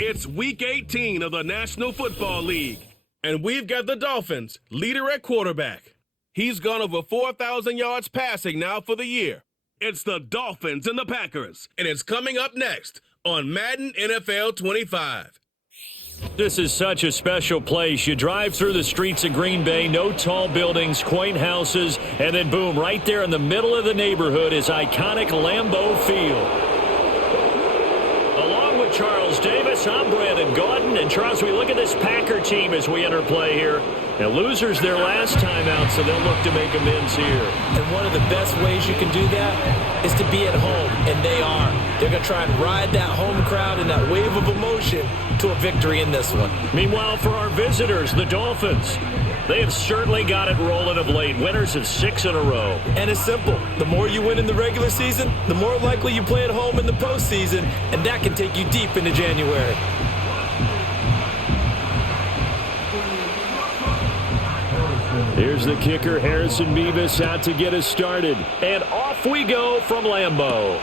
It's Week 18 of the National Football League, and we've got the Dolphins, leader at quarterback. He's gone over 4,000 yards passing now for the year. It's the Dolphins and the Packers, and it's coming up next on Madden NFL 25. This is such a special place. You drive through the streets of Green Bay, no tall buildings, quaint houses, and then boom, right there in the middle of the neighborhood is iconic Lambeau Field. Along with Charles Davis, I'm Brandon Gaudin. And Charles, we look at this Packer team as we enter play here. And losers their last time out, so they'll look to make amends here. And one of the best ways you can do that is to be at home, and they are. They're going to try and ride that home crowd and that wave of emotion to a victory in this one. Meanwhile, for our visitors, the Dolphins, they have certainly got it rolling of late. Winners of 6 in a row. And it's simple. The more you win in the regular season, the more likely you play at home in the postseason, and that can take you deep into January. Here's the kicker, Harrison Beavis, out to get us started. And off we go from Lambeau.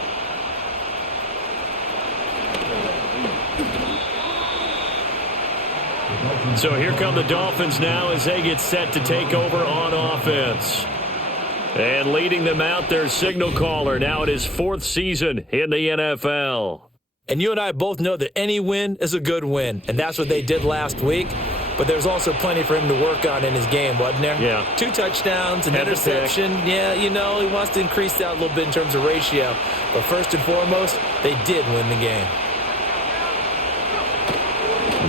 So here come the Dolphins now as they get set to take over on offense. And leading them out, their signal caller, now in his 4th season in the NFL. And you and I both know that any win is a good win, and that's what they did last week. But there's also plenty for him to work on in his game, wasn't there? Yeah. 2 touchdowns, an interception. Yeah, you know, he wants to increase that a little bit in terms of ratio. But first and foremost, they did win the game.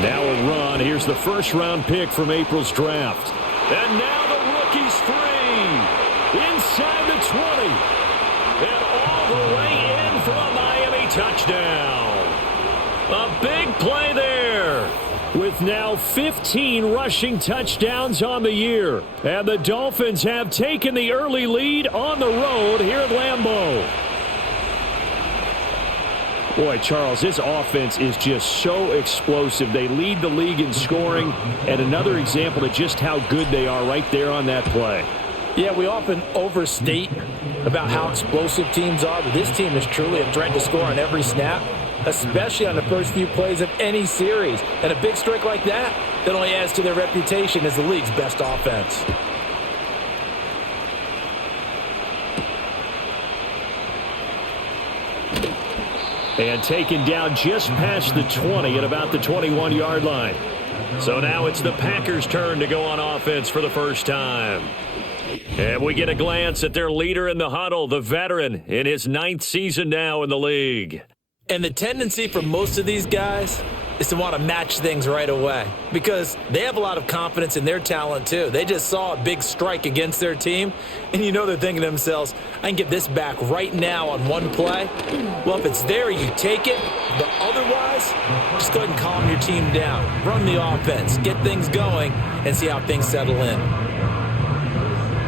Now a run. Here's the first-round pick from April's draft. And now the rookie's free. Inside the 20. And all the way in for a Miami touchdown. A big play there. With now 15 rushing touchdowns on the year. And the Dolphins have taken the early lead on the road here at Lambeau. Boy, Charles, this offense is just so explosive. They lead the league in scoring, and another example of just how good they are right there on that play. Yeah, we often overstate about how explosive teams are, but this team is truly a threat to score on every snap, especially on the first few plays of any series. And a big strike like that only adds to their reputation as the league's best offense. And taken down just past the 20 at about the 21-yard line. So now it's the Packers' turn to go on offense for the first time. And we get a glance at their leader in the huddle, the veteran, in his 9th season now in the league. And the tendency for most of these guys is to want to match things right away because they have a lot of confidence in their talent too. They just saw a big strike against their team, and you know they're thinking to themselves, I can get this back right now on one play. Well, if it's there, you take it, but otherwise, just go ahead and calm your team down. Run the offense, get things going, and see how things settle in.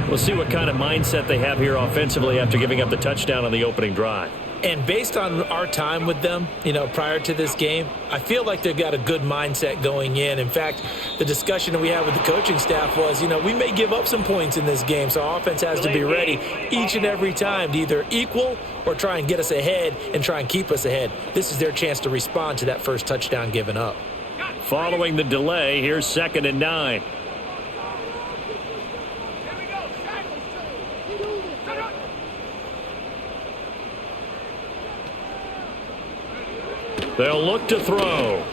We'll see what kind of mindset they have here offensively after giving up the touchdown on the opening drive. And based on our time with them, you know, prior to this game, I feel like they've got a good mindset going in. In fact, the discussion that we had with the coaching staff was, you know, we may give up some points in this game, so our offense has to be ready each and every time to either equal or try and get us ahead and try and keep us ahead. This is their chance to respond to that first touchdown given up. Following the delay, here's 2nd and 9. They'll look to throw.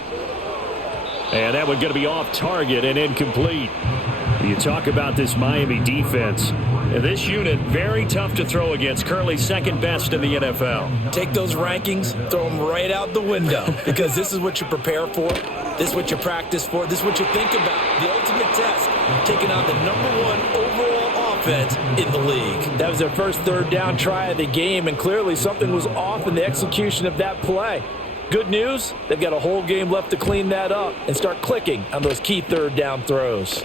And that one's going to be off target and incomplete. You talk about this Miami defense. This unit, very tough to throw against. Currently 2nd best in the NFL. Take those rankings, throw them right out the window. Because this is what you prepare for. This is what you practice for. This is what you think about. The ultimate test. Taking on the #1 overall offense in the league. That was their first 3rd down try of the game. And clearly something was off in the execution of that play. Good news, they've got a whole game left to clean that up and start clicking on those key 3rd down throws.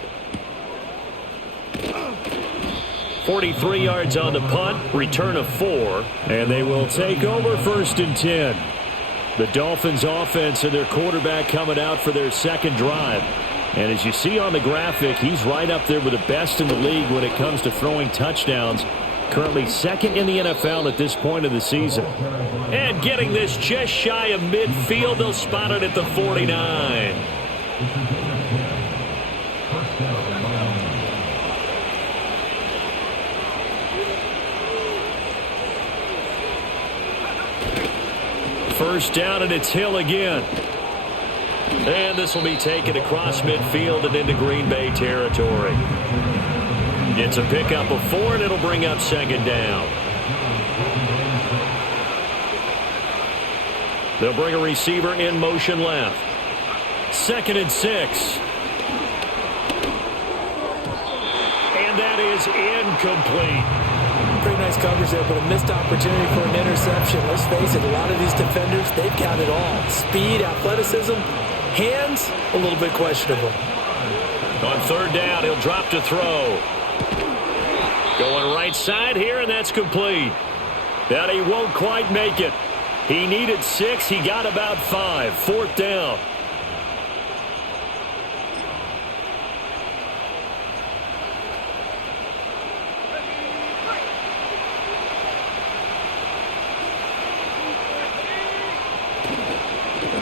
43 yards on the punt, return of 4, and they will take over 1st and 10. The Dolphins offense and their quarterback coming out for their 2nd drive. And as you see on the graphic, he's right up there with the best in the league when it comes to throwing touchdowns. Currently second in the NFL at this point of the season. And getting this just shy of midfield. They'll spot it at the 49. First down, and it's Hill again. And this will be taken across midfield and into Green Bay territory. It's a pickup of 4, and it'll bring up second down. They'll bring a receiver in motion left. 2nd and 6. And that is incomplete. Pretty nice coverage there, but a missed opportunity for an interception. Let's face it, a lot of these defenders, they've got it all. Speed, athleticism, hands, a little bit questionable. On 3rd down, he'll drop to throw. Going right side here, and that's complete. And he won't quite make it. He needed 6. He got about 5. 4th down.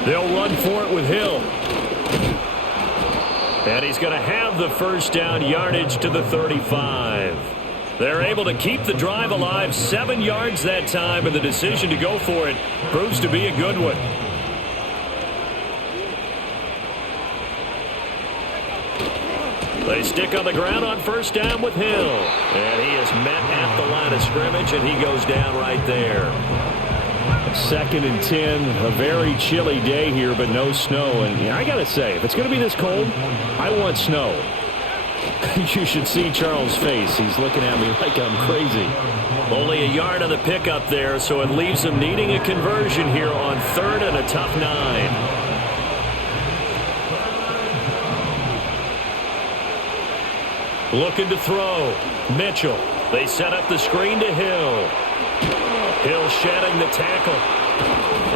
They'll run for it with Hill. And he's going to have the first down, yardage to the 35. They're able to keep the drive alive, 7 yards that time, and the decision to go for it proves to be a good one. They stick on the ground on first down with Hill. And he is met at the line of scrimmage, and he goes down right there. 2nd and 10, a very chilly day here, but no snow. And yeah, I got to say, if it's going to be this cold, I want snow. You should see Charles' face. He's looking at me like I'm crazy. Only a yard on the pickup there, so it leaves them needing a conversion here on 3rd and a tough 9. Looking to throw. Mitchell. They set up the screen to Hill. Hill shedding the tackle.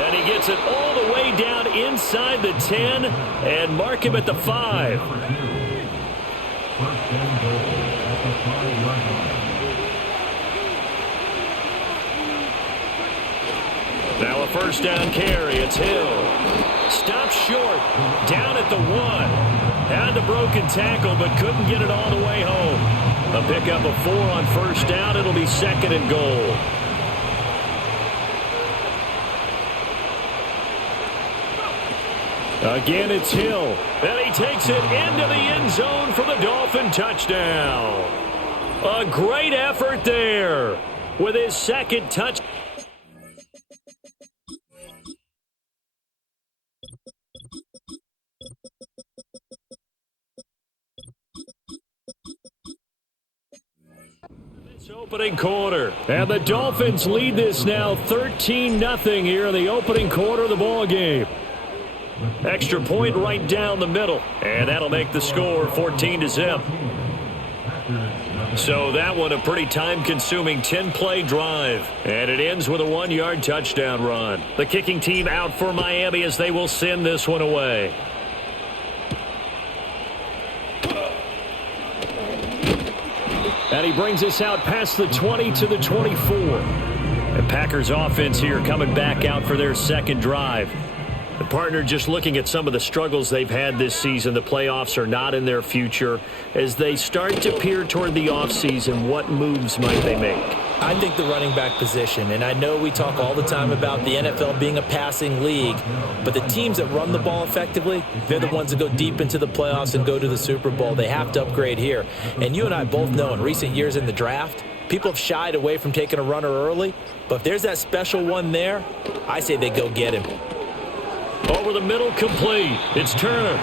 And he gets it all the way down inside the 10 and mark him at the 5. Now a first down carry. It's Hill. Stopped short. Down at the 1. Had the broken tackle but couldn't get it all the way home. A pickup of 4 on first down. It'll be 2nd and goal. Again, it's Hill. And he takes it into the end zone for the Dolphin touchdown. A great effort there with his 2nd touch. This opening quarter. And the Dolphins lead this now 13-0 here in the opening quarter of the ball game. Extra point right down the middle. And that'll make the score 14-0. So that one a pretty time-consuming 10-play drive. And it ends with a 1-yard touchdown run. The kicking team out for Miami as they will send this one away. And he brings us out past the 20 to the 24. The Packers offense here coming back out for their 2nd drive. The partner just looking at some of the struggles they've had this season. The playoffs are not in their future. As they start to peer toward the offseason, what moves might they make? I think the running back position, and I know we talk all the time about the NFL being a passing league, but the teams that run the ball effectively, they're the ones that go deep into the playoffs and go to the Super Bowl. They have to upgrade here. And you and I both know in recent years in the draft, people have shied away from taking a runner early, but if there's that special one there, I say they go get him. Over the middle, complete. It's Turner.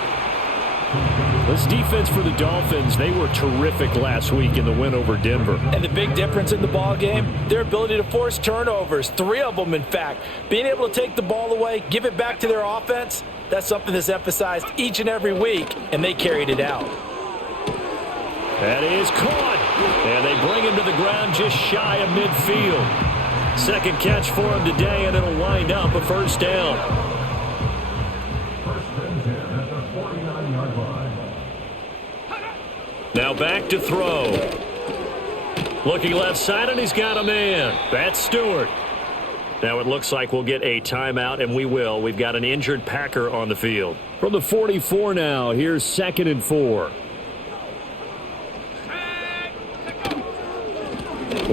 This defense for the Dolphins, they were terrific last week in the win over Denver. And the big difference in the ball game, their ability to force turnovers, 3 of them in fact. Being able to take the ball away, give it back to their offense, that's something that's emphasized each and every week, and they carried it out. That is caught. And they bring him to the ground just shy of midfield. 2nd catch for him today, and it'll wind up a first down. Now back to throw. Looking left side, and he's got a man. That's Stewart. Now it looks like we'll get a timeout, and we will. We've got an injured Packer on the field. From the 44 now, here's 2nd and 4.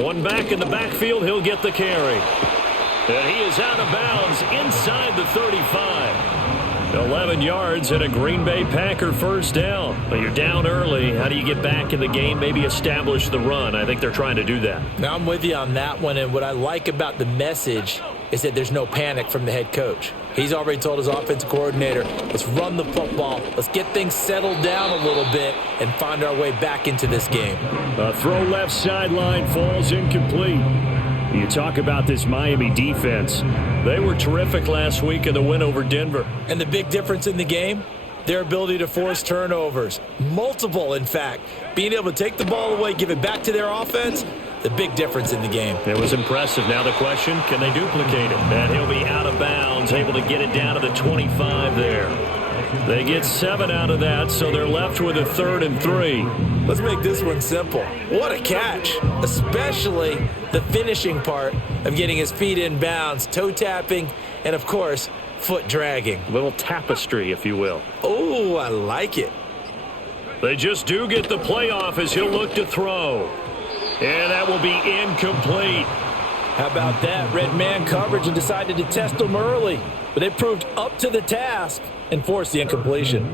One back in the backfield, he'll get the carry. And he is out of bounds inside the 35. 11 yards and a Green Bay Packer first down. But you're down early. How do you get back in the game, maybe establish the run? I think they're trying to do that. Now I'm with you on that one, and what I like about the message is that there's no panic from the head coach. He's already told his offensive coordinator, let's run the football, let's get things settled down a little bit and find our way back into this game. A throw left sideline falls incomplete. You talk about this Miami defense. They were terrific last week in the win over Denver. And the big difference in the game, their ability to force turnovers. Multiple, in fact. Being able to take the ball away, give it back to their offense, the big difference in the game. It was impressive. Now the question, can they duplicate it? And he'll be out of bounds, able to get it down to the 25 there. They get 7 out of that, so they're left with a 3rd and 3. Let's make this one simple. What a catch, especially the finishing part of getting his feet in bounds, toe tapping, and of course, foot dragging. A little tapestry, if you will. Oh, I like it. They just do get the playoff as he'll look to throw. And that will be incomplete. How about that? Red man coverage and decided to test them early. But they proved up to the task and forced the incompletion.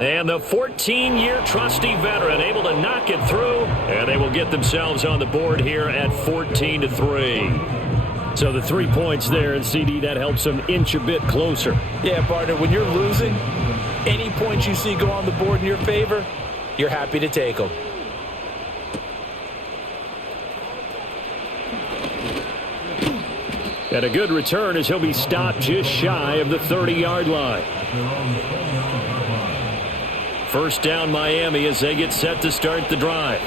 And the 14-year trusty veteran able to knock it through. And they will get themselves on the board here at 14-3. So the 3 points there, and CD, that helps them inch a bit closer. Yeah, partner, when you're losing, any points you see go on the board in your favor, you're happy to take them. And a good return as he'll be stopped just shy of the 30-yard line. First down Miami as they get set to start the drive.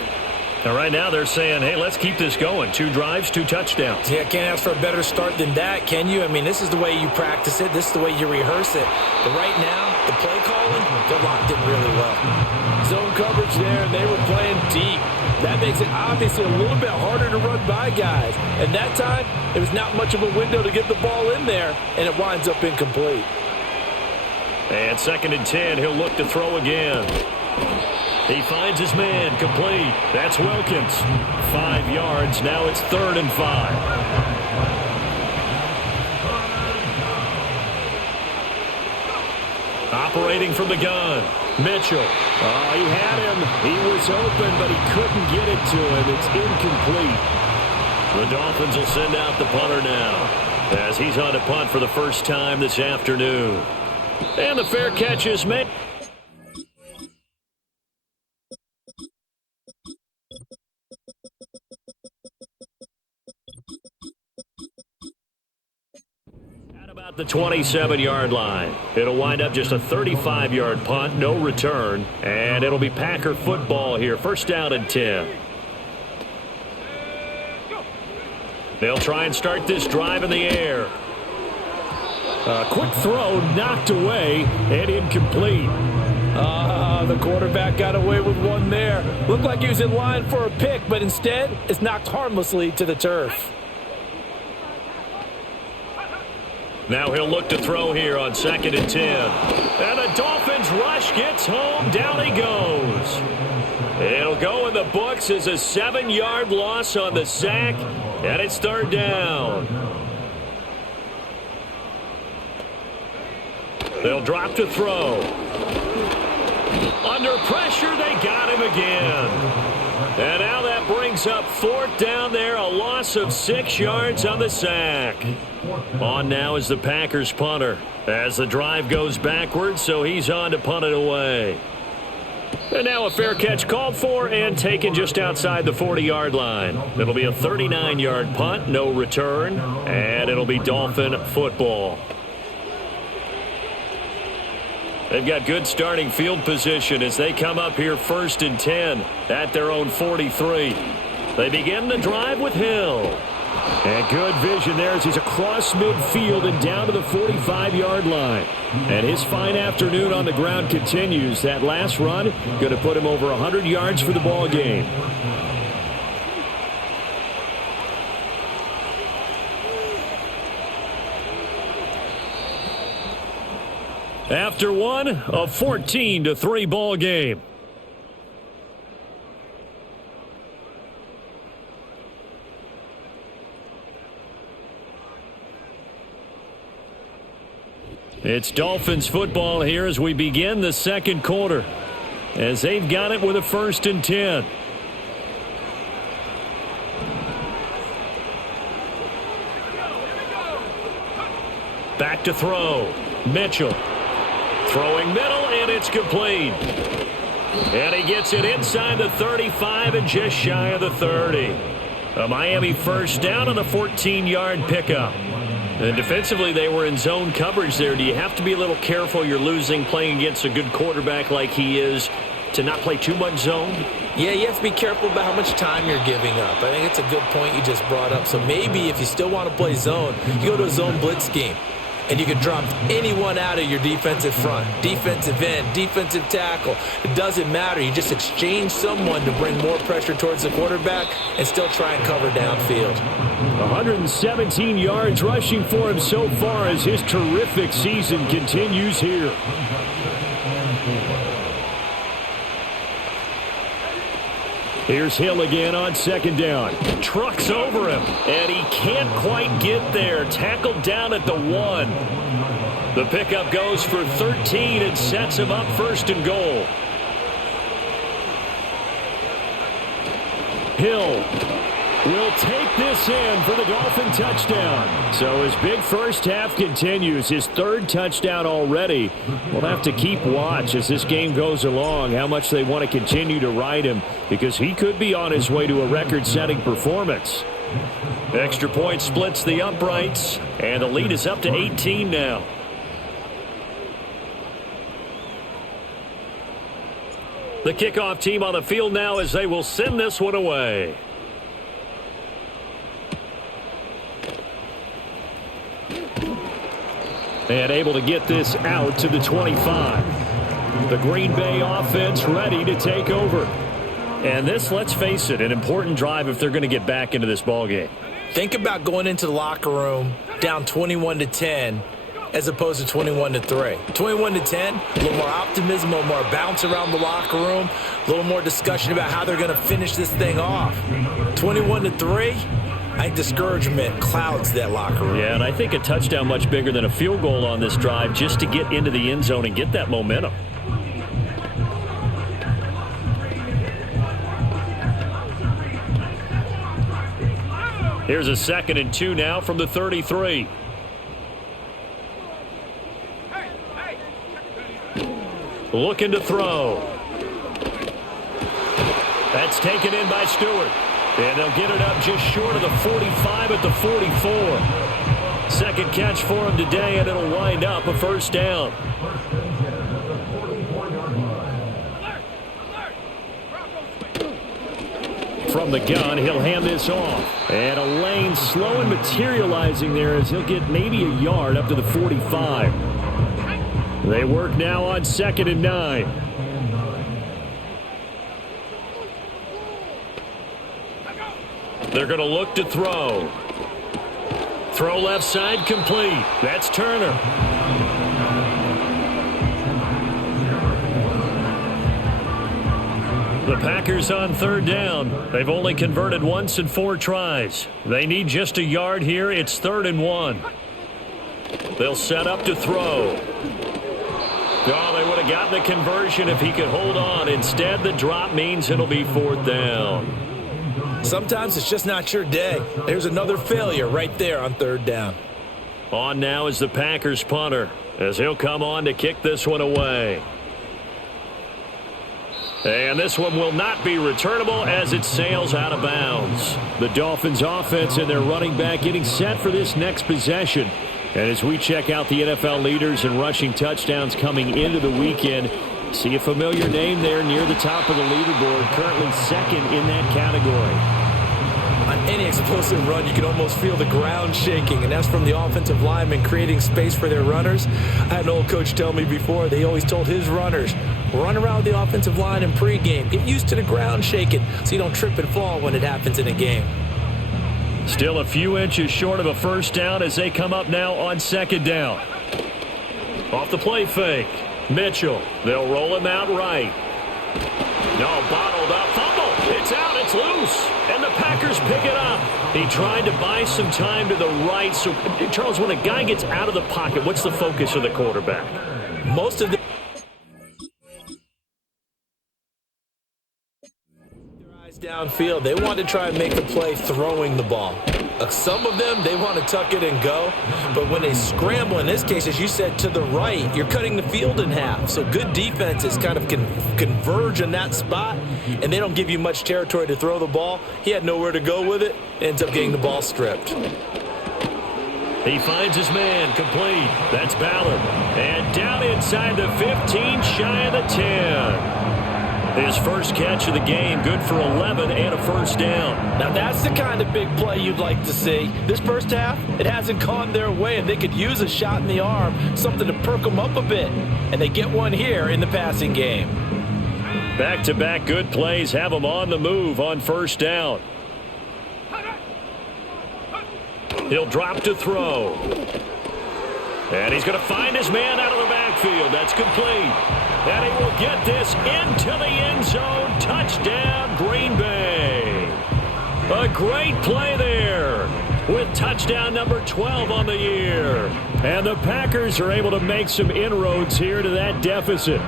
Now right now they're saying, hey, let's keep this going. 2 drives, 2 touchdowns. Yeah, can't ask for a better start than that, can you? I mean, this is the way you practice it. This is the way you rehearse it. But right now, the play calling, they're locked in really well. Zone coverage there, and they were playing deep. That makes it obviously a little bit harder to run by guys. And that time, there was not much of a window to get the ball in there, and it winds up incomplete. And 2nd and 10, he'll look to throw again. He finds his man, complete. That's Wilkins. 5 yards, now it's 3rd and 5. Operating from the gun, Mitchell. Oh, he had him. He was open, but he couldn't get it to him. It's incomplete. The Dolphins will send out the punter now as he's on to punt for the first time this afternoon. And the fair catch is made. The 27-yard line. It'll wind up just a 35-yard punt, no return, and it'll be Packer football here. First down and 10. They'll try and start this drive in the air. A quick throw knocked away and incomplete. The quarterback got away with one there. Looked like he was in line for a pick, but instead it's knocked harmlessly to the turf. Now he'll look to throw here on 2nd and 10. And the Dolphins rush gets home. Down he goes. It'll go in the books as a 7-yard loss on the sack. And it's 3rd down. They'll drop to throw. Under pressure, they got him again. And now that brings up 4th down there. A loss of 6 yards on the sack. On now is the Packers punter as the drive goes backwards, so he's on to punt it away. And now a fair catch called for and taken just outside the 40-yard line. It'll be a 39-yard punt, no return, and it'll be Dolphin football. They've got good starting field position as they come up here 1st and 10 at their own 43. They begin the drive with Hill. And good vision there as he's across midfield and down to the 45-yard line. And his fine afternoon on the ground continues. That last run going to put him over 100 yards for the ball game. After one, a 14-3 ball game. It's Dolphins football here as we begin the second quarter, as they've got it with a 1st and 10. Back to throw. Mitchell. Throwing middle, and it's complete. And he gets it inside the 35 and just shy of the 30. A Miami 1st down on a 14-yard pickup. And defensively, they were in zone coverage there. Do you have to be a little careful? You're losing playing against a good quarterback like he is to not play too much zone? Yeah, you have to be careful about how much time you're giving up. I think it's a good point you just brought up. So maybe if you still want to play zone, you go to a zone blitz scheme. And you can drop anyone out of your defensive front, defensive end, defensive tackle. It doesn't matter. You just exchange someone to bring more pressure towards the quarterback and still try and cover downfield. 117 yards rushing for him so far as his terrific season continues here. Here's Hill again on 2nd down. Trucks over him, and he can't quite get there. Tackled down at the 1. The pickup goes for 13 and sets him up 1st and goal. Hill will take this in for the Dolphin touchdown. So his big first half continues. His 3rd touchdown already. We'll have to keep watch as this game goes along, how much they want to continue to ride him, because he could be on his way to a record-setting performance. Extra point splits the uprights, and the lead is up to 18 now. The kickoff team on the field now as they will send this one away. And able to get this out to the 25. The Green Bay offense ready to take over. And this, let's face it, an important drive if they're going to get back into this ballgame. Think about going into the locker room down 21-10 as opposed to 21-3. 21-10, a little more optimism, a little more bounce around the locker room, a little more discussion about how they're going to finish this thing off. 21-3, I think discouragement clouds that locker room. Yeah, and I think a touchdown much bigger than a field goal on this drive just to get into the end zone and get that momentum. Here's a 2nd and 2 now from the 33. Looking to throw. That's taken in by Stewart. And they'll get it up just short of the 45 at the 44. 2nd catch for him today, and it'll wind up a 1st down. From the gun, he'll hand this off. And a lane slow and materializing there as he'll get maybe a yard up to the 45. They work now on 2nd and 9. They're going to look to throw. Throw left side complete. That's Turner. The Packers on 3rd down. They've only converted once in 4 tries. They need just a yard here. It's 3rd and 1. They'll set up to throw. Oh, they would have gotten the conversion if he could hold on. Instead, the drop means it'll be 4th down. Sometimes it's just not your day. There's another failure right there on 3rd down. On now is the Packers punter as he'll come on to kick this one away. And this one will not be returnable as it sails out of bounds. The Dolphins offense and their running back getting set for this next possession. And as we check out the NFL leaders in rushing touchdowns coming into the weekend, see a familiar name there near the top of the leaderboard, currently 2nd in that category. On any explosive run, you can almost feel the ground shaking, and that's from the offensive linemen creating space for their runners. I had an old coach tell me before, they always told his runners, run around the offensive line in pregame. Get used to the ground shaking so you don't trip and fall when it happens in a game. Still a few inches short of a first down as they come up now on second down. Off the play fake. Mitchell. They'll roll him out right. No, bottled up. Fumble. It's out. It's loose. And the Packers pick it up. He tried to buy some time to the right. So, Charles, when a guy gets out of the pocket, what's the focus of the quarterback? Most of the downfield, they want to try and make a play throwing the ball. Some of them, they want to tuck it and go, but when they scramble, in this case, as you said, to the right, you're cutting the field in half. So good defenses kind of converge in that spot, and they don't give you much territory to throw the ball. He had nowhere to go with it, ends up getting the ball stripped. He finds his man, complete. That's Ballard. And down inside the 15, shy of the 10. His first catch of the game, good for 11 and a first down. Now that's the kind of big play you'd like to see. This first half, it hasn't gone their way, and they could use a shot in the arm, something to perk them up a bit. And they get one here in the passing game. Back-to-back good plays have them on the move on first down. He'll drop to throw. And he's going to find his man out of the backfield. That's complete. And he will get this into the end zone. Touchdown, Green Bay. A great play there with touchdown number 12 on the year. And the Packers are able to make some inroads here to that deficit.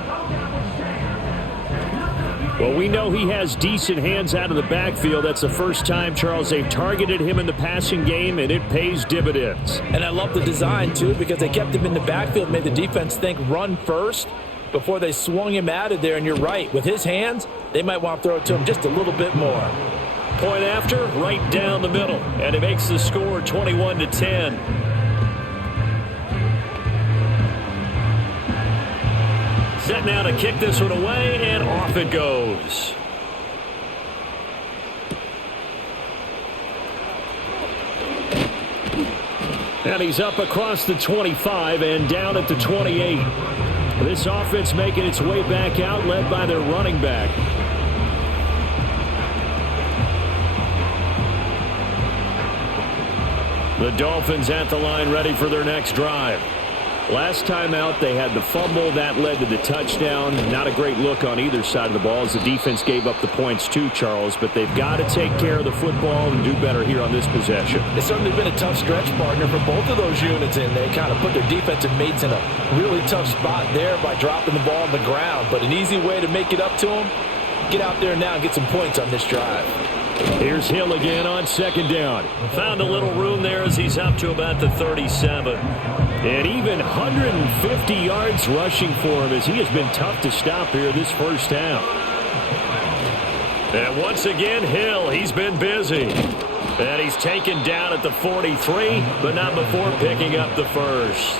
Well, we know he has decent hands out of the backfield. That's the first time, Charles, they've targeted him in the passing game, and it pays dividends. And I love the design, too, because they kept him in the backfield, made the defense think run first before they swung him out of there. And you're right, with his hands, they might want to throw it to him just a little bit more. Point after, right down the middle, and it makes the score 21-10. Set now to kick this one away, and off it goes. And he's up across the 25 and down at the 28. This offense making its way back out, led by their running back. The Dolphins at the line, ready for their next drive. Last time out, they had the fumble. That led to the touchdown. Not a great look on either side of the ball as the defense gave up the points too, Charles. But they've got to take care of the football and do better here on this possession. It's certainly been a tough stretch, partner, for both of those units, and they kind of put their defensive mates in a really tough spot there by dropping the ball on the ground. But an easy way to make it up to them, get out there now and get some points on this drive. Here's Hill again on second down. Found a little room there as he's up to about the 37. And even 150 yards rushing for him as he has been tough to stop here this first half. And once again, Hill, he's been busy. And he's taken down at the 43, but not before picking up the first.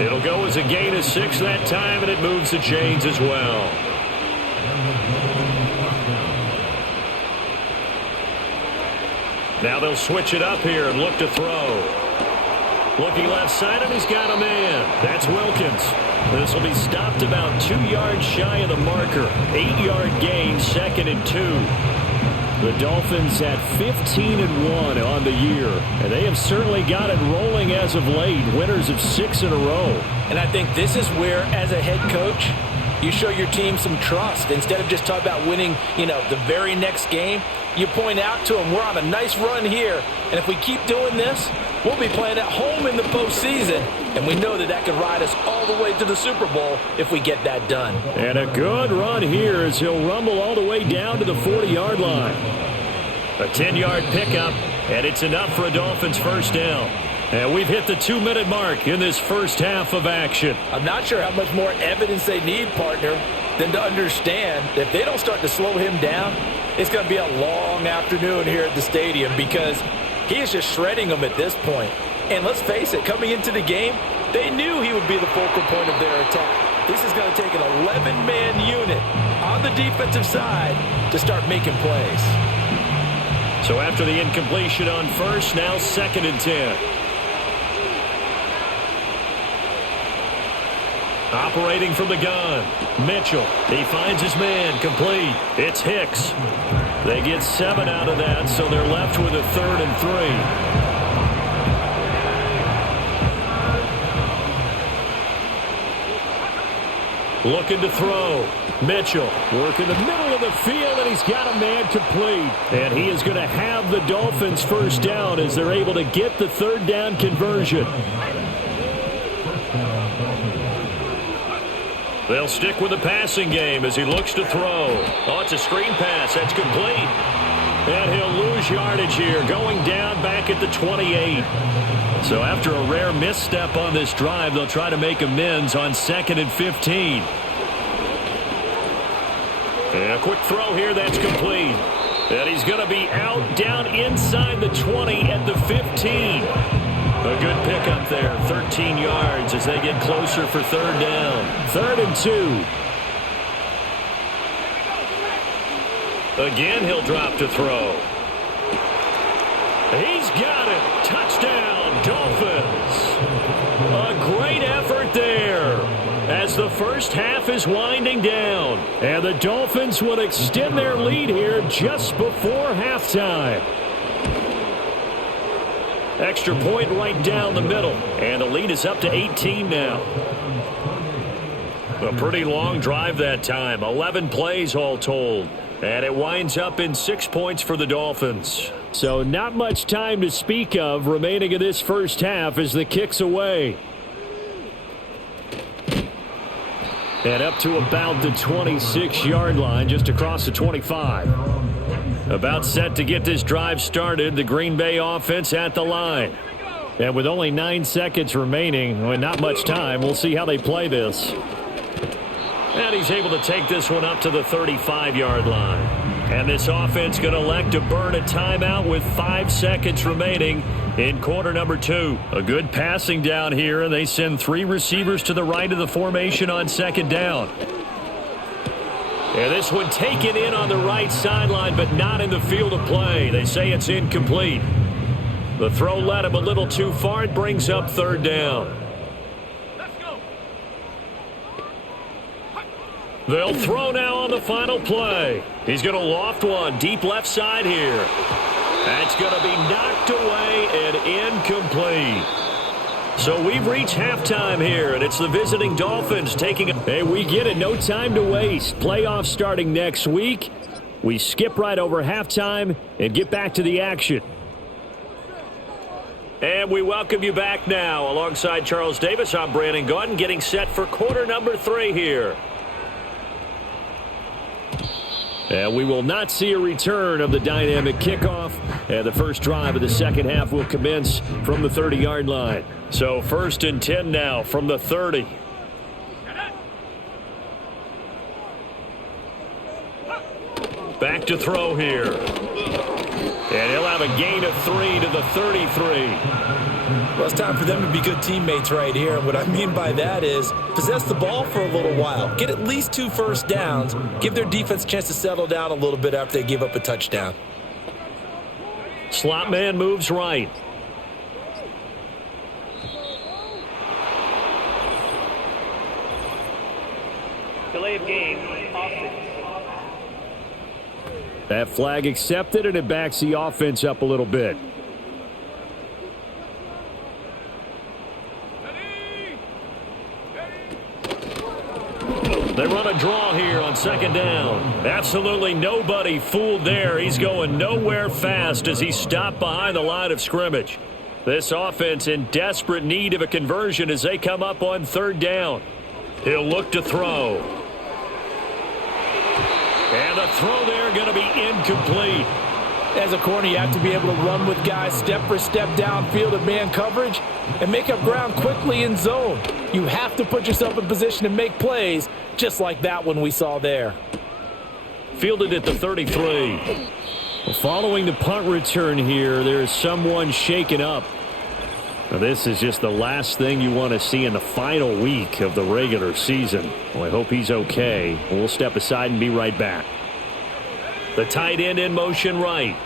It'll go as a gain of 6 that time, and it moves the chains as well. Now they'll switch it up here and look to throw. Looking left side, and he's got a man. That's Wilkins. This will be stopped about 2 yards shy of the marker. 8-yard gain, 2nd and 2. The Dolphins at 15-1 on the year, and they have certainly got it rolling as of late. Winners of 6 in a row. And I think this is where, as a head coach, you show your team some trust. Instead of just talking about winning, the very next game, you point out to them, we're on a nice run here, and if we keep doing this, we'll be playing at home in the postseason, and we know that could ride us all the way to the Super Bowl if we get that done. And a good run here as he'll rumble all the way down to the 40-yard line. A 10-yard pickup, and it's enough for a Dolphins first down. And we've hit the 2-minute mark in this first half of action. I'm not sure how much more evidence they need, partner, than to understand that if they don't start to slow him down, it's going to be a long afternoon here at the stadium because he is just shredding them at this point. And let's face it, coming into the game, they knew he would be the focal point of their attack. This is going to take an 11-man unit on the defensive side to start making plays. So after the incompletion on first, now 2nd and 10. Operating from the gun, Mitchell. He finds his man, complete. It's Hicks. They get 7 out of that, so they're left with a 3rd and 3. Looking to throw. Mitchell working the middle of the field, and he's got a man complete. And he is going to have the Dolphins first down as they're able to get the 3rd down conversion. They'll stick with the passing game as he looks to throw. Oh, it's a screen pass. That's complete. And he'll lose yardage here, going down back at the 28. So after a rare misstep on this drive, they'll try to make amends on 2nd and 15. And a quick throw here, that's complete. And he's going to be out down inside the 20 at the 15. A good pickup there, 13 yards as they get closer for 3rd down. 3rd and 2. Again, he'll drop to throw. He's got it. Touchdown, Dolphins. A great effort there as the first half is winding down. And the Dolphins will extend their lead here just before halftime. Extra point right down the middle. And the lead is up to 18 now. A pretty long drive that time. 11 plays all told. And it winds up in 6 points for the Dolphins. So not much time to speak of remaining in this first half as the kick's away. And up to about the 26-yard line, just across the 25. About set to get this drive started, the Green Bay offense at the line. And with only 9 seconds remaining, well, not much time, we'll see how they play this. And he's able to take this one up to the 35-yard line. And this offense going to elect to burn a timeout with 5 seconds remaining in quarter number 2. A good passing down here, and they send 3 receivers to the right of the formation on 2nd down. And this one taken in on the right sideline, but not in the field of play. They say it's incomplete. The throw led him a little too far. It brings up 3rd down. They'll throw now on the final play. He's going to loft one deep left side here. That's going to be knocked away and incomplete. So we've reached halftime here, and it's the visiting Dolphins taking a... Hey, we get it. No time to waste. Playoffs starting next week. We skip right over halftime and get back to the action. And we welcome you back now. Alongside Charles Davis, I'm Brandon Gaudin, getting set for quarter number 3 here. And we will not see a return of the dynamic kickoff. And the first drive of the second half will commence from the 30-yard line. So 1st and 10 now from the 30. Back to throw here. And he'll have a gain of 3 to the 33. Well, it's time for them to be good teammates right here. And what I mean by that is possess the ball for a little while. Get at least 2 first downs. Give their defense a chance to settle down a little bit after they give up a touchdown. Slot man moves right. Delay of game, offense. That flag accepted, and it backs the offense up a little bit. They run a draw here on 2nd down. Absolutely nobody fooled there. He's going nowhere fast as he stopped behind the line of scrimmage. This offense in desperate need of a conversion as they come up on 3rd down. He'll look to throw. And the throw there going to be incomplete. As a corner, you have to be able to run with guys step for step downfield in man coverage and make up ground quickly in zone. You have to put yourself in position to make plays, just like that one we saw there. Fielded at the 33. Following the punt return here, there is someone shaken up. Now, this is just the last thing you want to see in the final week of the regular season. Well, I hope he's okay. We'll step aside and be right back. The tight end in motion right.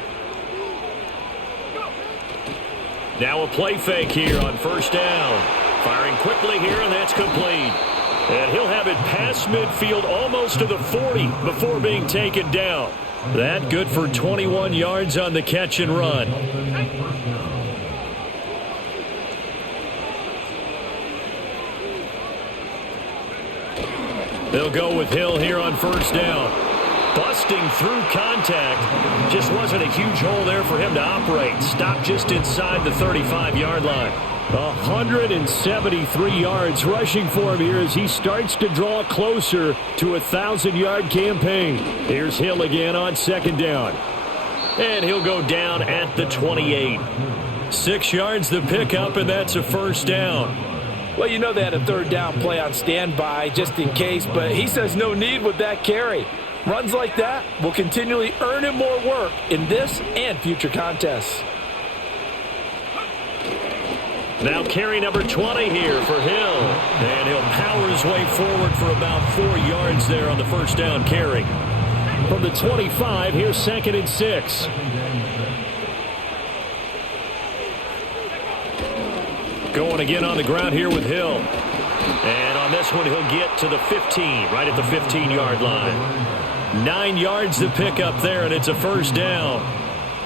Now a play fake here on first down. Firing quickly here, and that's complete. And he'll have it past midfield almost to the 40 before being taken down. That good for 21 yards on the catch and run. They'll go with Hill here on first down. Busting through contact. Just wasn't a huge hole there for him to operate. Stopped just inside the 35-yard line. 173 yards rushing for him here as he starts to draw closer to a 1,000-yard campaign. Here's Hill again on second down. And he'll go down at the 28. 6 yards the pickup, and that's a first down. Well, you know they had a third down play on standby just in case, but he says no need with that carry. Runs like that will continually earn him more work in this and future contests. Now carry number 20 here for Hill. And he'll power his way forward for about 4 yards there on the first down carry. From the 25, here's 2nd and 6. Going again on the ground here with Hill. And on this one, he'll get to the 15, right at the 15-yard line. 9 yards to pick up there, and it's a first down.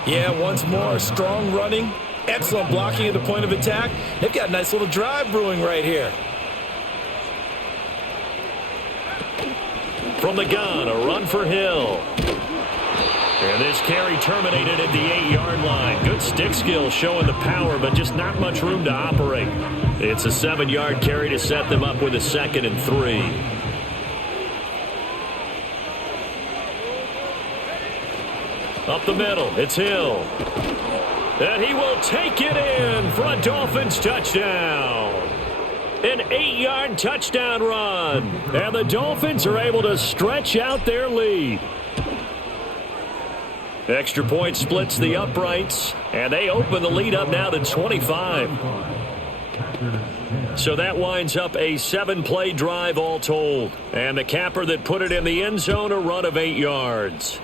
Yeah, once more, strong running. Excellent blocking at the point of attack. They've got a nice little drive brewing right here. From the gun, a run for Hill. And this carry terminated at the 8-yard line. Good stick skill showing the power, but just not much room to operate. It's a 7-yard carry to set them up with a 2nd and 3. Up the middle, it's Hill. And he will take it in for a Dolphins touchdown. An 8-yard touchdown run. And the Dolphins are able to stretch out their lead. Extra point splits the uprights, and they open the lead up now to 25. So that winds up a 7-play drive all told. And the capper that put it in the end zone, a run of 8 yards.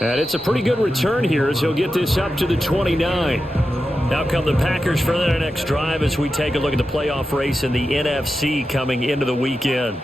And it's a pretty good return here as he'll get this up to the 29. Now come the Packers for their next drive as we take a look at the playoff race in the NFC coming into the weekend.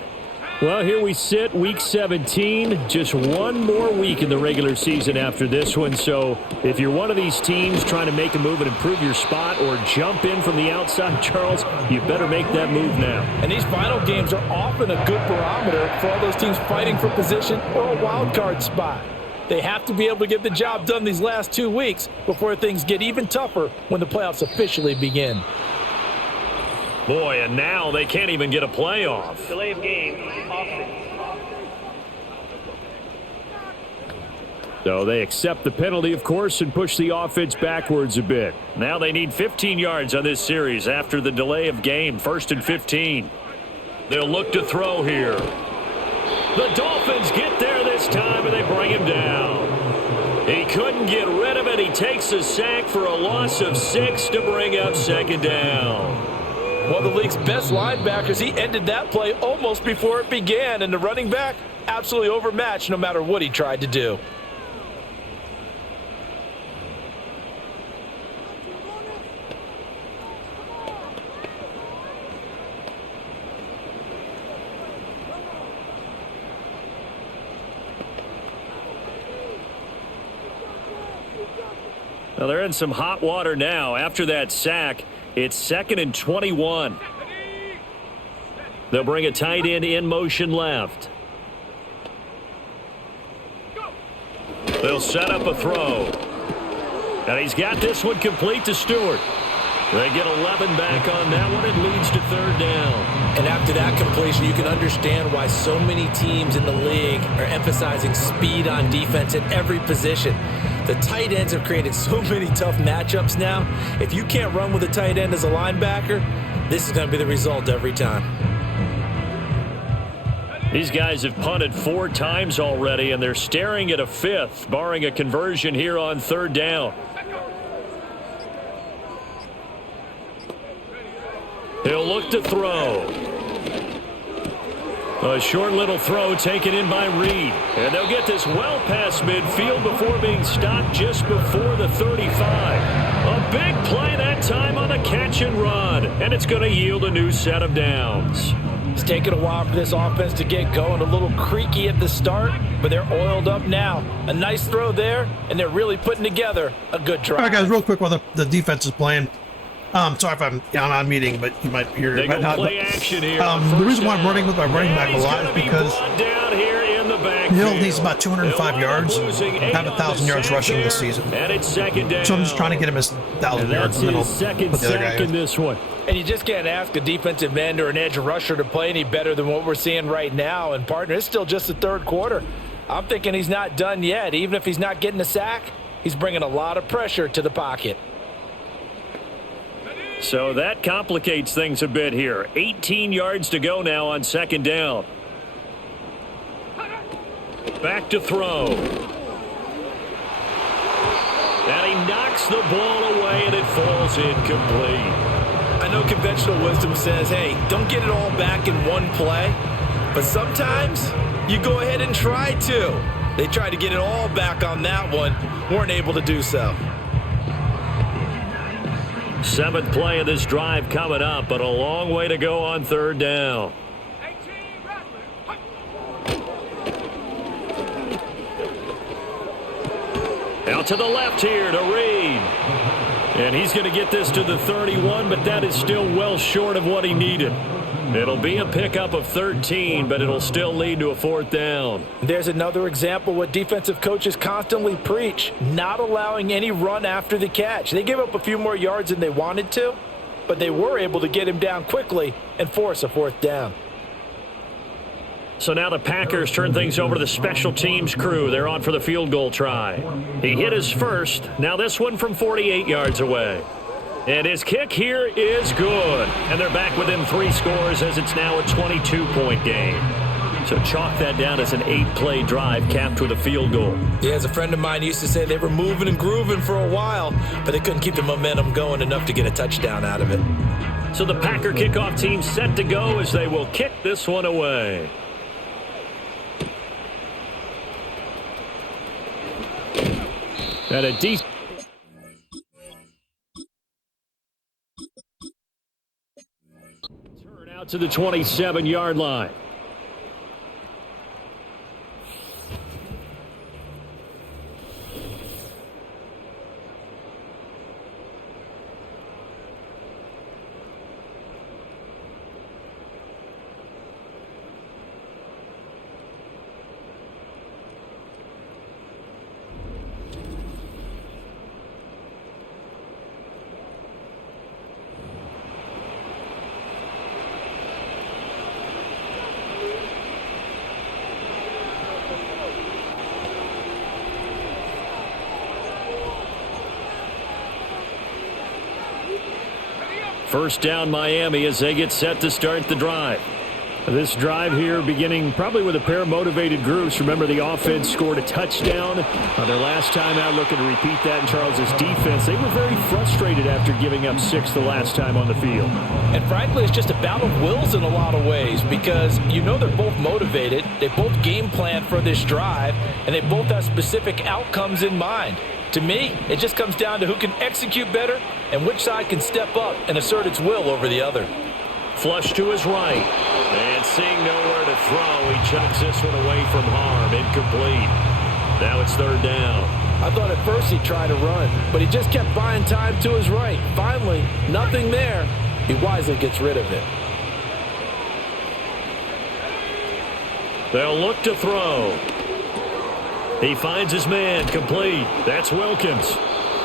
Well, here we sit, Week 17. Just one more week in the regular season after this one. So if you're one of these teams trying to make a move and improve your spot or jump in from the outside, Charles, you better make that move now. And these final games are often a good barometer for all those teams fighting for position or a wild card spot. They have to be able to get the job done these last 2 weeks before things get even tougher when the playoffs officially begin. Boy, and now they can't even get a playoff. Delay of game, offense. So they accept the penalty, of course, and push the offense backwards a bit. Now they need 15 yards on this series after the delay of game. 1st and 15. They'll look to throw here. The Dolphins get there this time, and they bring him down. He couldn't get rid of it. He takes a sack for a loss of 6 to bring up 2nd down. One of the league's best linebackers, he ended that play almost before it began, and the running back absolutely overmatched no matter what he tried to do. Well, they're in some hot water now. After that sack, it's 2nd and 21. They'll bring a tight end in motion left. They'll set up a throw. And he's got this one complete to Stewart. They get 11 back on that one. It leads to 3rd down. And after that completion, you can understand why so many teams in the league are emphasizing speed on defense at every position. The tight ends have created so many tough matchups now. If you can't run with a tight end as a linebacker, this is going to be the result every time. These guys have punted 4 times already, and they're staring at a 5th, barring a conversion here on 3rd down. He'll look to throw. A short little throw taken in by Reed. And they'll get this well past midfield before being stopped just before the 35. A big play that time on the catch and run. And it's going to yield a new set of downs. It's taken a while for this offense to get going. A little creaky at the start, but they're oiled up now. A nice throw there, and they're really putting together a good drive. All right, guys, real quick while the defense is playing. Sorry if I'm on meeting, but you might hear They it. Might not, play but, action here the reason why I'm running with my running back a lot is because down here in the Hill needs about 205 yards, have 1,000 yards rushing this season. And it's second down. So I'm just trying to get him his 1,000 yards, and then I'll second put the other guy sack in this one. And you just can't ask a defensive end or an edge rusher to play any better than what we're seeing right now. And, partner, it's still just the third quarter. I'm thinking he's not done yet. Even if he's not getting a sack, he's bringing a lot of pressure to the pocket. So that complicates things a bit here. 18 yards to go now on second down. Back to throw. And he knocks the ball away, and it falls incomplete. I know conventional wisdom says, hey, don't get it all back in one play. But sometimes you go ahead and try to. They tried to get it all back on that one. Weren't able to do so. Seventh play of this drive coming up, but a long way to go on third down. Out to the left here to Reed. And he's going to get this to the 31, but that is still well short of what he needed. It'll be a pickup of 13, but it'll still lead to a fourth down. There's another example what defensive coaches constantly preach, not allowing any run after the catch. They gave up a few more yards than they wanted to, but they were able to get him down quickly and force a fourth down. So now the Packers turn things over to the special teams crew. They're on for the field goal try. He hit his first. Now this one from 48 yards away. And his kick here is good. And they're back within 3 scores as it's now a 22-point game. So chalk that down as an 8-play drive capped with a field goal. Yeah, as a friend of mine used to say, they were moving and grooving for a while, but they couldn't keep the momentum going enough to get a touchdown out of it. So the Packer kickoff team set to go as they will kick this one away. And a decent turn out to the 27-yard line. First down Miami as they get set to start the drive. This drive here beginning probably with a pair of motivated groups. Remember, the offense scored a touchdown their last time out, looking to repeat that in Charles's defense. They were very frustrated after giving up 6 the last time on the field. And frankly, it's just a battle of wills in a lot of ways because you know they're both motivated, they both game plan for this drive, and they both have specific outcomes in mind. To me, it just comes down to who can execute better and which side can step up and assert its will over the other. Flush to his right. And seeing nowhere to throw, he chucks this one away from harm. Incomplete. Now it's third down. I thought at first he'd try to run, but he just kept buying time to his right. Finally, nothing there. He wisely gets rid of it. They'll look to throw. He finds his man, complete. That's Wilkins.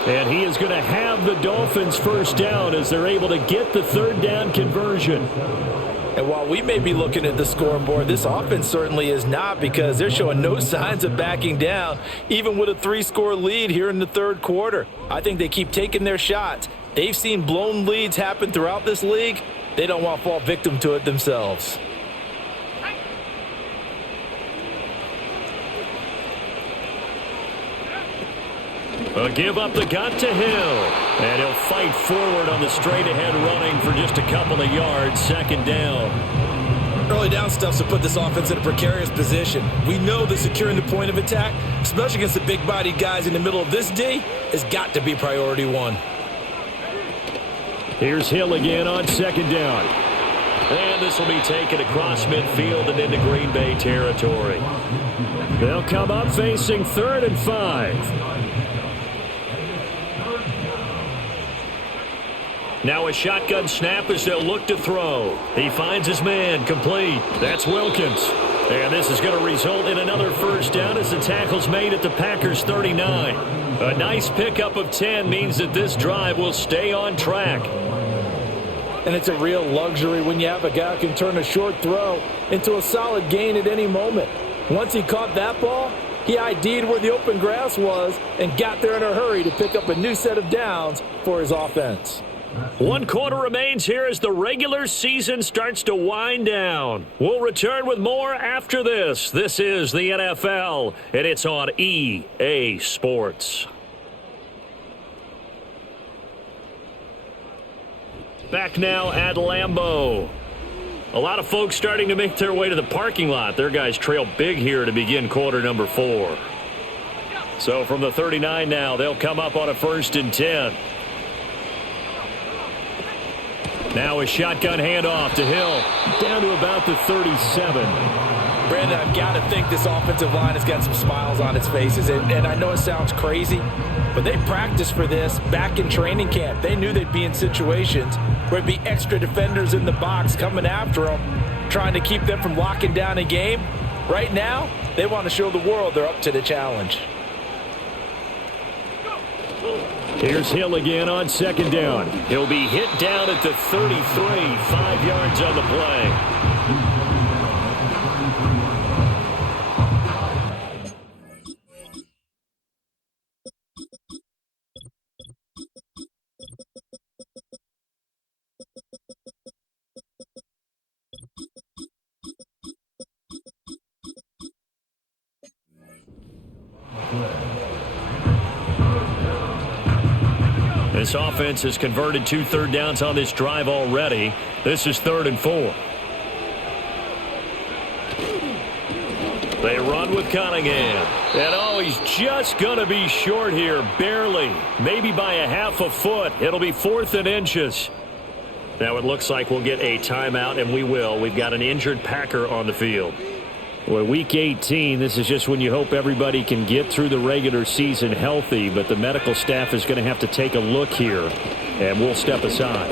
And he is going to have the Dolphins first down as they're able to get the third down conversion. And while we may be looking at the scoreboard, this offense certainly is not because they're showing no signs of backing down, even with a 3-score lead here in the third quarter. I think they keep taking their shots. They've seen blown leads happen throughout this league. They don't want to fall victim to it themselves. A give up the gut to Hill. And he'll fight forward on the straight-ahead running for just a couple of yards. Second down. Early down stuff's to put this offense in a precarious position. We know that securing the point of attack, especially against the big-bodied guys in the middle of this D, has got to be priority one. Here's Hill again on second down. And this will be taken across midfield and into Green Bay territory. They'll come up facing 3rd and 5. Now a shotgun snap as they'll look to throw. He finds his man, complete. That's Wilkins. And this is going to result in another first down as the tackle's made at the Packers' 39. A nice pickup of 10 means that this drive will stay on track. And it's a real luxury when you have a guy who can turn a short throw into a solid gain at any moment. Once he caught that ball, he ID'd where the open grass was and got there in a hurry to pick up a new set of downs for his offense. 1 quarter remains here as the regular season starts to wind down. We'll return with more after this. This is the NFL, and it's on EA Sports. Back now at Lambeau. A lot of folks starting to make their way to the parking lot. Their guys trail big here to begin quarter number 4. So from the 39 now, they'll come up on a 1st and 10. Now a shotgun handoff to Hill, down to about the 37. Brandon, I've got to think this offensive line has got some smiles on its faces. And I know it sounds crazy, but they practiced for this back in training camp. They knew they'd be in situations where there'd be extra defenders in the box coming after them, trying to keep them from locking down a game. Right now, they want to show the world they're up to the challenge. Here's Hill again on second down. He'll be hit down at the 33, 5 yards on the play. This offense has converted 2 third downs on this drive already. This is 3rd and 4. They run with Cunningham. And he's just going to be short here, barely. Maybe by a half a foot. It'll be 4th and inches. Now it looks like we'll get a timeout, and we will. We've got an injured Packer on the field. Well, week 18, this is just when you hope everybody can get through the regular season healthy, but the medical staff is going to have to take a look here, and we'll step aside.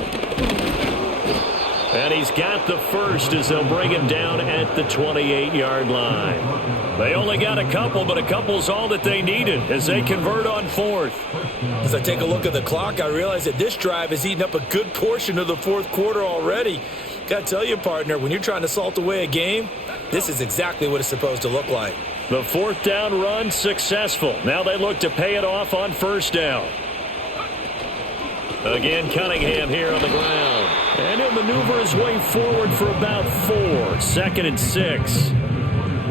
And he's got the first as they'll bring him down at the 28-yard line. They only got a couple, but a couple's all that they needed as they convert on 4th. As I take a look at the clock, I realize that this drive has eaten up a good portion of the 4th quarter already. Got to tell you, partner, when you're trying to salt away a game, this is exactly what it's supposed to look like. The 4th down run successful. Now they look to pay it off on 1st down. Again, Cunningham here on the ground. And he'll maneuver his way forward for about 4. 2nd and 6.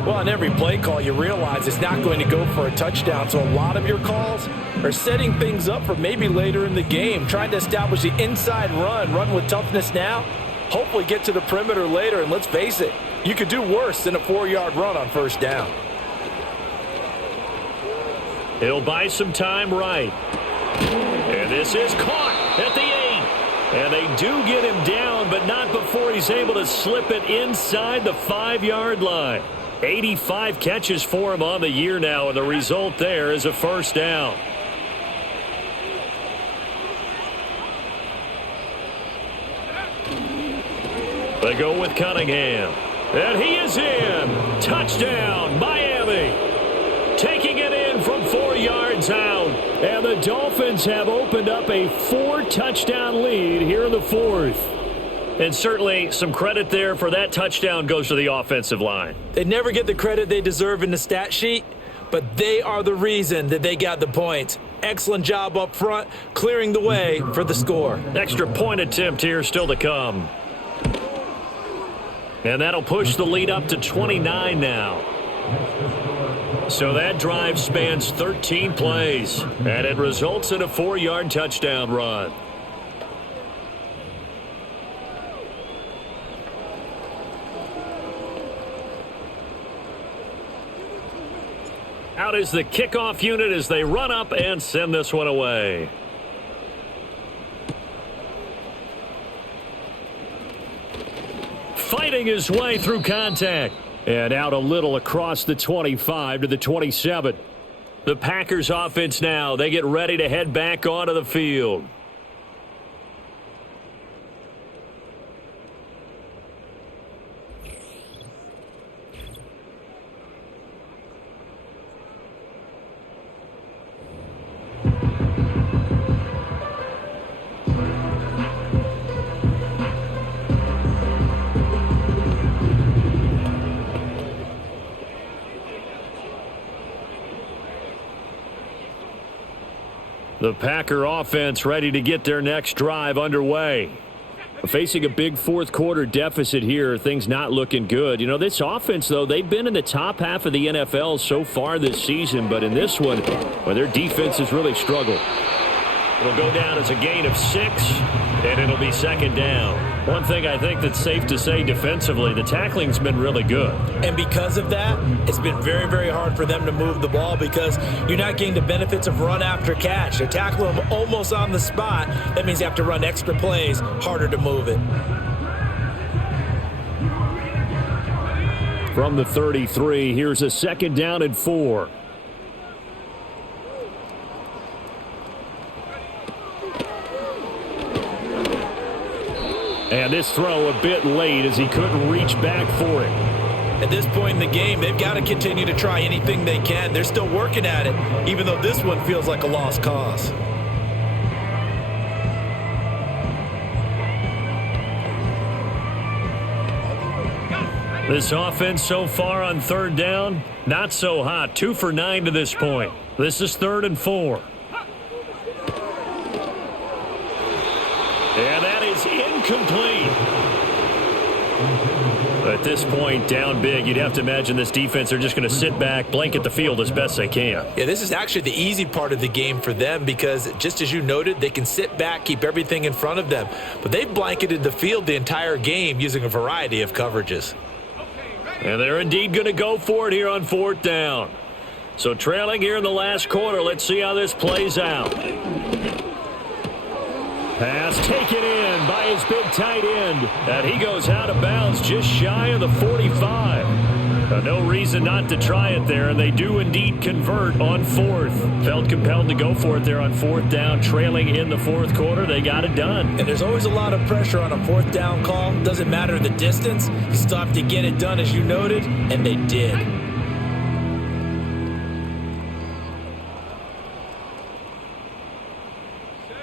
Well, on every play call, you realize it's not going to go for a touchdown. So a lot of your calls are setting things up for maybe later in the game, trying to establish the inside run with toughness now, hopefully get to the perimeter later. And let's face it, you could do worse than a 4-yard run on 1st down. He'll buy some time right. And this is caught at the 8. And they do get him down, but not before he's able to slip it inside the 5-yard line. 85 catches for him on the year now, and the result there is a 1st down. They go with Cunningham. And he is in. Touchdown, Miami. Taking it in from 4 yards out. And the Dolphins have opened up a 4-touchdown lead here in the 4th. And certainly some credit there for that touchdown goes to the offensive line. They never get the credit they deserve in the stat sheet, but they are the reason that they got the points. Excellent job up front, clearing the way for the score. Extra point attempt here still to come. And that'll push the lead up to 29 now. So that drive spans 13 plays, and it results in a 4-yard touchdown run. Out is the kickoff unit as they run up and send this one away. Fighting his way through contact. And out a little across the 25 to the 27. The Packers offense now, they get ready to head back onto the field. The Packer offense ready to get their next drive underway. Facing a big fourth quarter deficit here, things not looking good. You know, this offense, though, they've been in the top half of the NFL so far this season, but in this one, well, their defense has really struggled. It'll go down as a gain of 6, and it'll be second down. One thing I think that's safe to say defensively, the tackling's been really good. And because of that, it's been very, very hard for them to move the ball because you're not getting the benefits of run after catch. They're tackling them almost on the spot. That means you have to run extra plays, harder to move it. From the 33, here's a second down and 4. And this throw a bit late as he couldn't reach back for it. At this point in the game, they've got to continue to try anything they can. They're still working at it, even though this one feels like a lost cause. This offense so far on third down, not so hot. 2 for 9 to this point. This is 3rd and 4. And that is incomplete. At this point, down big, you'd have to imagine this defense are just going to sit back, blanket the field as best they can. Yeah, this is actually the easy part of the game for them because, just as you noted, they can sit back, keep everything in front of them. But they've blanketed the field the entire game using a variety of coverages. And they're indeed going to go for it here on 4th down. So trailing here in the last quarter, let's see how this plays out. Pass taken in by his big tight end. And he goes out of bounds just shy of the 45. No reason not to try it there, and they do indeed convert on 4th. Felt compelled to go for it there on 4th down, trailing in the 4th quarter. They got it done. And there's always a lot of pressure on a 4th down call. Doesn't matter the distance. You still have to get it done, as you noted, and they did.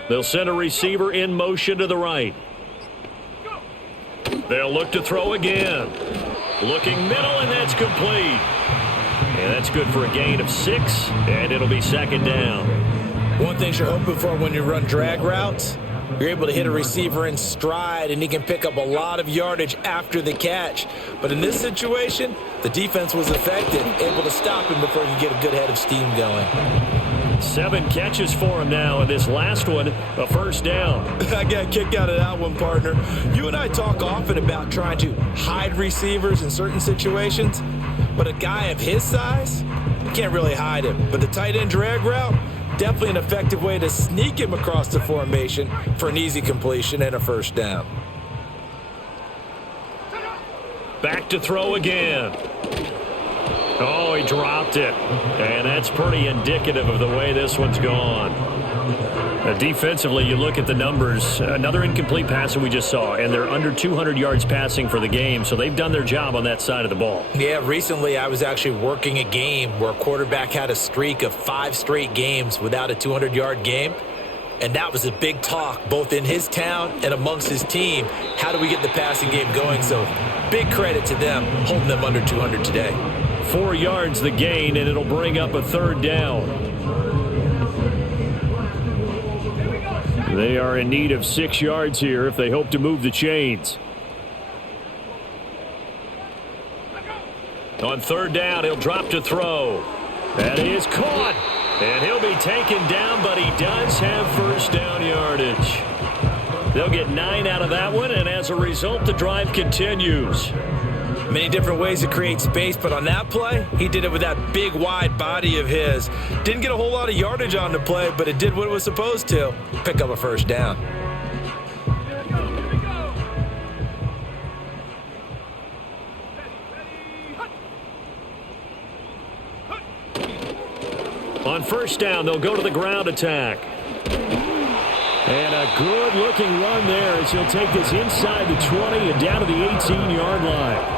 They'll send a receiver in motion to the right. They'll look to throw again. Looking middle, and that's complete. And that's good for a gain of 6, and it'll be second down. One thing you're hoping for when you run drag routes, you're able to hit a receiver in stride, and he can pick up a lot of yardage after the catch. But in this situation, the defense was effective, able to stop him before he could get a good head of steam going. 7 catches for him now, and this last one, a first down. I got a kick out of that one, partner. You and I talk often about trying to hide receivers in certain situations, but a guy of his size, you can't really hide him. But the tight end drag route, definitely an effective way to sneak him across the formation for an easy completion and a first down. Back to throw again. Oh, he dropped it. And that's pretty indicative of the way this one's gone. Defensively, you look at the numbers. Another incomplete pass that we just saw, and they're under 200 yards passing for the game, so they've done their job on that side of the ball. Yeah, recently I was actually working a game where a quarterback had a streak of 5 straight games without a 200-yard game. And that was a big talk, both in his town and amongst his team. How do we get the passing game going? So big credit to them, holding them under 200 today. 4 yards the gain, and it'll bring up a third down. They are in need of 6 yards here if they hope to move the chains. On third down, he'll drop to throw. That is caught. And he'll be taken down, but he does have first down yardage. They'll get 9 out of that one, and as a result, the drive continues. Many different ways to create space, but on that play, he did it with that big, wide body of his. Didn't get a whole lot of yardage on the play, but it did what it was supposed to. Pick up a first down. On first down, they'll go to the ground attack. And a good-looking run there as he'll take this inside the 20 and down to the 18-yard line.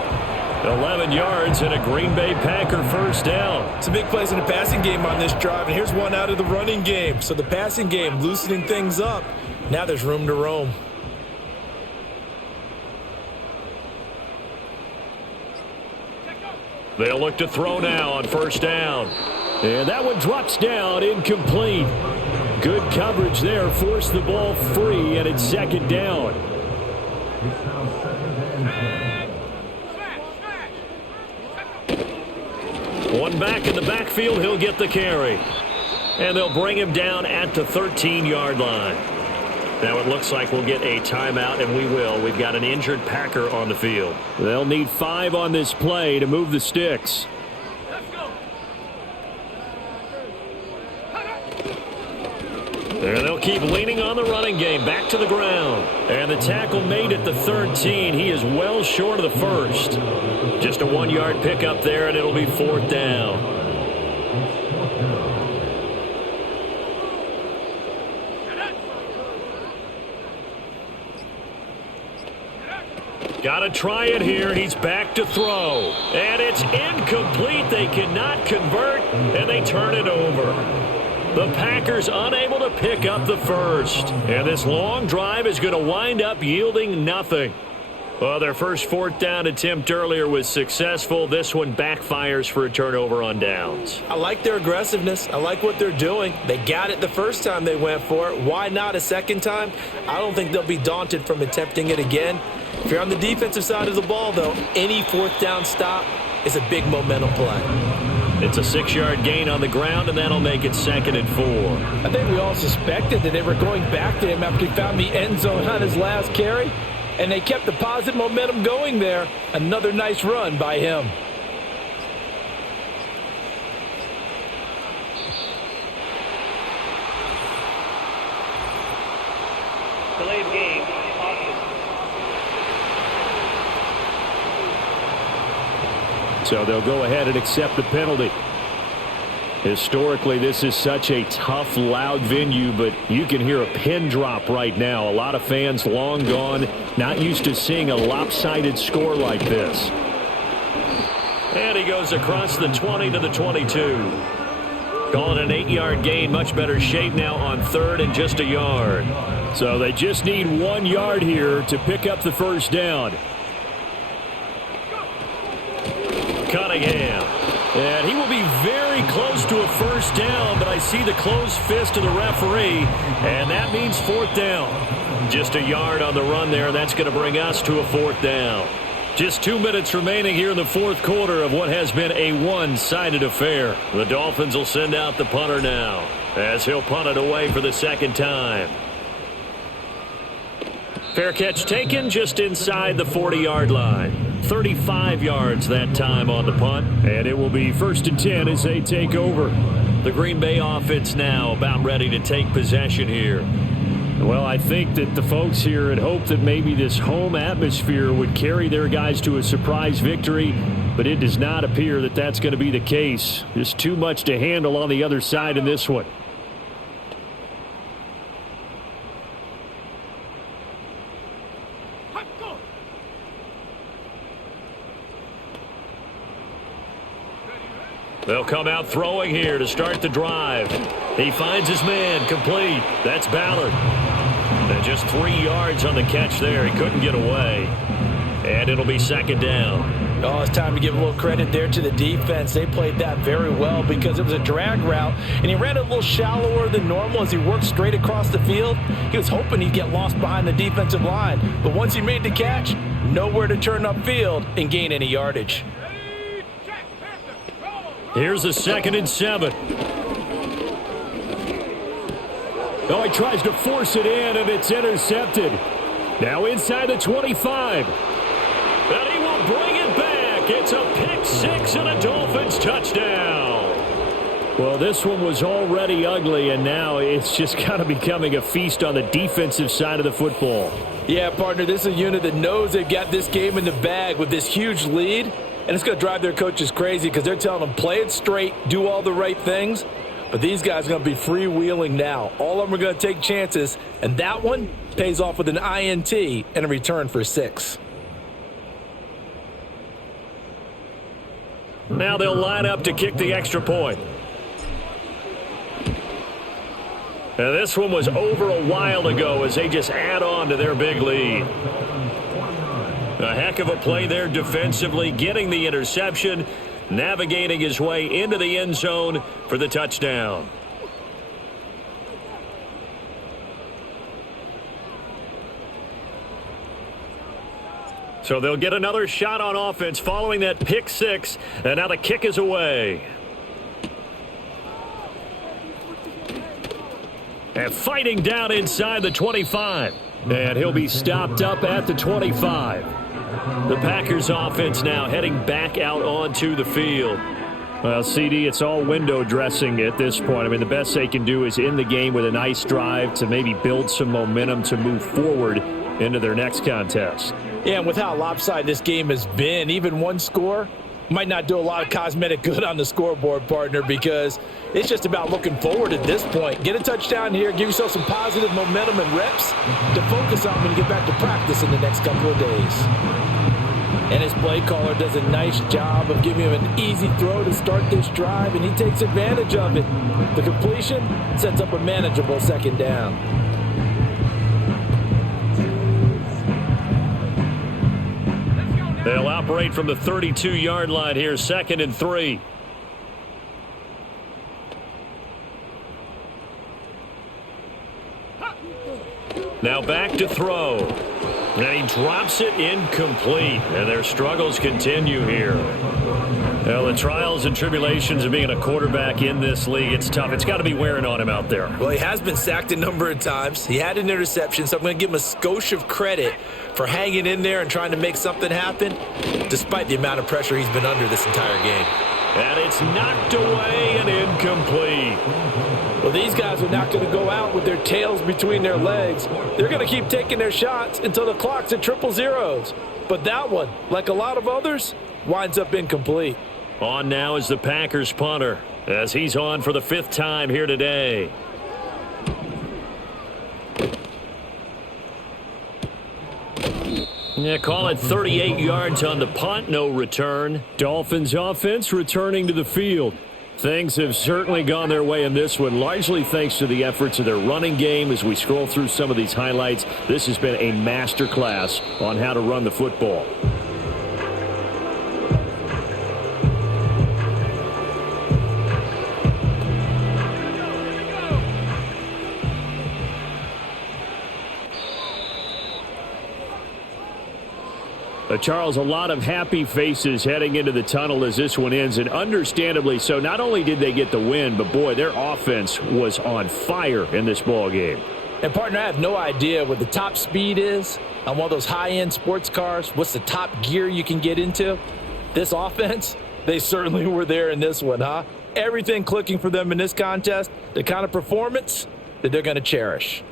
11 yards and a Green Bay Packer first down. Some big plays in the passing game on this drive, and here's one out of the running game. So the passing game loosening things up. Now there's room to roam. They'll look to throw now on first down. And that one drops down, incomplete. Good coverage there, forced the ball free, and it's second down. One back in the backfield, he'll get the carry. And they'll bring him down at the 13-yard line. Now it looks like we'll get a timeout, and we will. We've got an injured Packer on the field. They'll need 5 on this play to move the sticks. And they'll keep leaning on the running game. Back to the ground. And the tackle made at the 13. He is well short of the first. Just a 1-yard pickup there, and it'll be fourth down. Got to try it here. He's back to throw. And it's incomplete. They cannot convert, and they turn it over. The Packers unable to pick up the first. And this long drive is going to wind up yielding nothing. Well, their first fourth down attempt earlier was successful. This one backfires for a turnover on downs. I like their aggressiveness. I like what they're doing. They got it the first time they went for it. Why not a second time? I don't think they'll be daunted from attempting it again. If you're on the defensive side of the ball, though, any fourth down stop is a big momentum play. It's a 6-yard gain on the ground, and that'll make it 2nd and 4. I think we all suspected that they were going back to him after he found the end zone on his last carry, and they kept the positive momentum going there. Another nice run by him. Delayed game, So they'll go ahead and accept the penalty. Historically, this is such a tough, loud venue, but you can hear a pin drop right now. A lot of fans long gone, not used to seeing a lopsided score like this. And he goes across the 20 to the 22. Calling an 8-yard gain, much better shape now on third and just a yard. So they just need 1 yard here to pick up the first down. Cunningham. And he will be very close to a first down, but I see the closed fist of the referee, and that means fourth down. Just a yard on the run there, and that's going to bring us to a fourth down. Just 2 minutes remaining here in the fourth quarter of what has been a one-sided affair. The Dolphins will send out the punter now, as he'll punt it away for the second time. Fair catch taken just inside the 40-yard line. 35 yards that time on the punt, and it will be 1st and 10 as they take over. The Green Bay offense now about ready to take possession here. Well, I think that the folks here had hoped that maybe this home atmosphere would carry their guys to a surprise victory, but it does not appear that that's going to be the case. Just too much to handle on the other side in this one. They'll come out throwing here to start the drive. He finds his man, complete. That's Ballard. And just 3 yards on the catch there. He couldn't get away. And it'll be second down. Oh, it's time to give a little credit there to the defense. They played that very well because it was a drag route, and he ran it a little shallower than normal as he worked straight across the field. He was hoping he'd get lost behind the defensive line, but once he made the catch, nowhere to turn upfield and gain any yardage. Here's a 2nd and 7. Oh, he tries to force it in, and it's intercepted. Now inside the 25. And he will bring it back. It's a pick six and a Dolphins touchdown. Well, this one was already ugly, and now it's just kind of becoming a feast on the defensive side of the football. Yeah, partner, this is a unit that knows they've got this game in the bag with this huge lead, and it's going to drive their coaches crazy because they're telling them play it straight, do all the right things. But these guys are going to be freewheeling now. All of them are going to take chances, and that one pays off with an INT and a return for 6. Now they'll line up to kick the extra point. And this one was over a while ago as they just add on to their big lead. A heck of a play there defensively, getting the interception, navigating his way into the end zone for the touchdown. So they'll get another shot on offense following that pick six, and now the kick is away. And fighting down inside the 25. And he'll be stopped up at the 25. The Packers offense now heading back out onto the field. Well, CD, it's all window dressing at this point. I mean, the best they can do is in the game with a nice drive to maybe build some momentum to move forward into their next contest. Yeah, and with how lopsided this game has been, even one score might not do a lot of cosmetic good on the scoreboard, partner, because it's just about looking forward at this point. Get a touchdown here, give yourself some positive momentum and reps to focus on when you get back to practice in the next couple of days. And his play caller does a nice job of giving him an easy throw to start this drive, and he takes advantage of it. The completion sets up a manageable second down. They'll operate from the 32-yard line here, 2nd and 3. Now back to throw. And he drops it incomplete. And their struggles continue here. Well, the trials and tribulations of being a quarterback in this league, it's tough. It's got to be wearing on him out there. Well, he has been sacked a number of times. He had an interception, so I'm going to give him a skosh of credit for hanging in there and trying to make something happen, despite the amount of pressure he's been under this entire game. And it's knocked away and incomplete. Well, these guys are not going to go out with their tails between their legs. They're going to keep taking their shots until the clock's at 000. But that one, like a lot of others, winds up incomplete. On now is the Packers punter, as he's on for the 5th time here today. Yeah, call it 38 yards on the punt, no return. Dolphins offense returning to the field. Things have certainly gone their way in this one, largely thanks to the efforts of their running game. As we scroll through some of these highlights, this has been a masterclass on how to run the football. Charles, a lot of happy faces heading into the tunnel as this one ends, and understandably so. Not only did they get the win, but boy, their offense was on fire in this ball game. And partner, I have no idea what the top speed is on one of those high-end sports cars. What's the top gear you can get into? This offense, they certainly were there in this one, huh? Everything clicking for them in this contest, the kind of performance that they're going to cherish.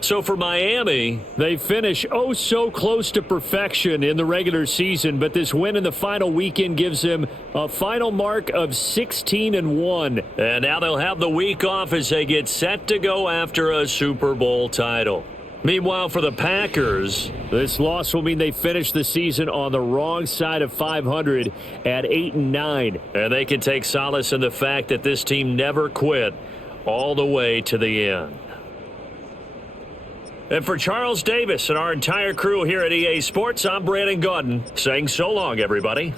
So for Miami, they finish oh so close to perfection in the regular season, but this win in the final weekend gives them a final mark of 16-1. And now they'll have the week off as they get set to go after a Super Bowl title. Meanwhile, for the Packers, this loss will mean they finish the season on the wrong side of 500 at 8-9. And they can take solace in the fact that this team never quit all the way to the end. And for Charles Davis and our entire crew here at EA Sports, I'm Brandon Gaudin saying so long, everybody.